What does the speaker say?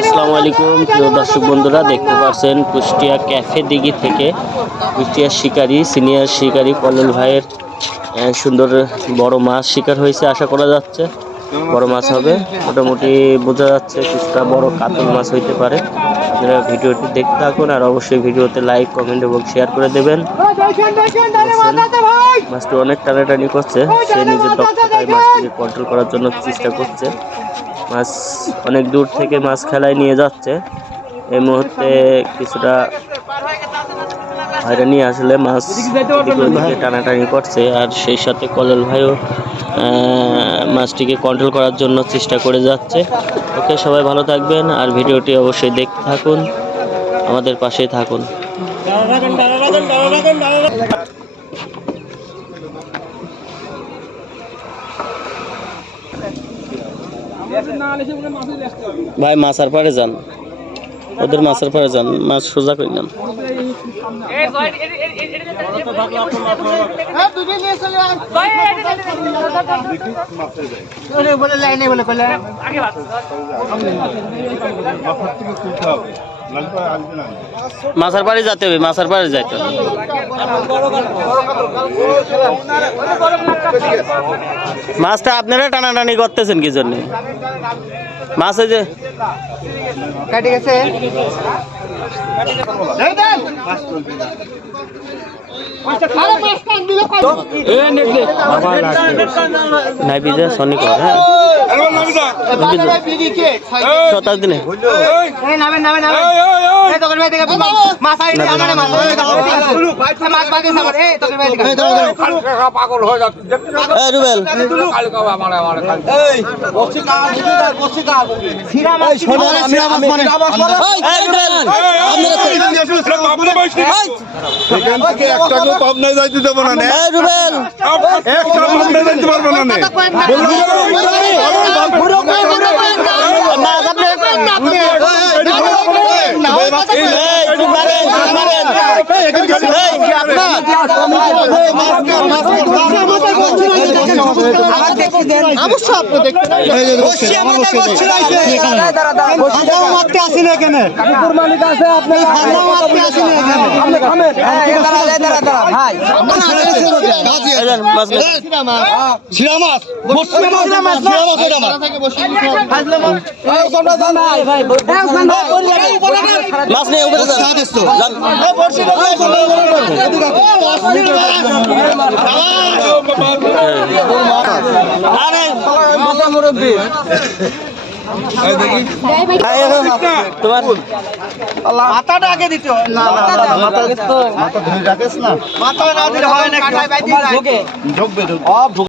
আসসালামু আলাইকুম, প্রিয় দর্শক বন্ধুরা, দেখতে পাচ্ছেন কুষ্টিয়া ক্যাফে দিঘি থেকে কুষ্টিয়ার শিকারি, সিনিয়র শিকারি কল্লোল ভাইয়ের সুন্দর বড় মাছ শিকার হয়েছে, আশা করা যাচ্ছে। বড় মাছ হবে, মোটামুটি বোঝা যাচ্ছে কিছুটা বড় কাতল মাছ হইতে পারে। আপনারা ভিডিওটি দেখতে থাকুন আর অবশ্যই ভিডিওতে লাইক, কমেন্ট এবং শেয়ার করে দেবেন। মাছটি অনেক টানাটানি করছে, সে নিজের দক্ষতায় মাছটিকে কন্ট্রোল করার জন্য চেষ্টা করছে। মাছ অনেক দূর থেকে মাছ খেলায় নিয়ে যাচ্ছে। এই মুহূর্তে কিছুটা হয়রানি আসলে মাছ টানাটানি করছে আর সেই সাথে কলল ভাইও মাছটিকে কন্ট্রোল করার জন্য চেষ্টা করে যাচ্ছে। ওকে সবাই ভালো থাকবেন আর ভিডিওটি অবশ্যই দেখতে থাকুন। আমাদের পাশেই থাকুন। ভাই মাছার পাড়ে যান ওদের মাছের পাড়ে যান মাছ সোজা করে নেন বলে লাইনে বলে মাছার পাড়ে যেতে হবে মাছার পাড়ে যাইতে হবে মাছটা আপনারা টানাটানি করতেছেন কি জন্য মাছ ওই যে কাটি গেছে নাই হ্যাঁ নামে নামে নামে তোকে ভাই দেখে মাছ আই আমার মাছ মাছ বাকি সামনে এই তোকে ভাই দেখে পাগল হয়ে যাচ্ছে এই রুবেল কালকে আমার আমার সিরা মাছ সিরা মাছ মানে এই রুবেল এখান থেকে একটা কেউ পাবনায় যাইতে দেবো না এই রুবেল একটা পাবনায় যাইতে পারব না নে। মাছ আপনি এই একটু মারেন একটু মারেন এই আপনার দাঁড়া দাঁড়া মাছ নেন। মাছ নিয়ে উপরে যান। যান। আরে তোমার মাথাটা আগে দিতে হয় না মাথা মাথা ধরে রাখিস না মাথা না দিলে হয় না কাটাই বাইতে যায়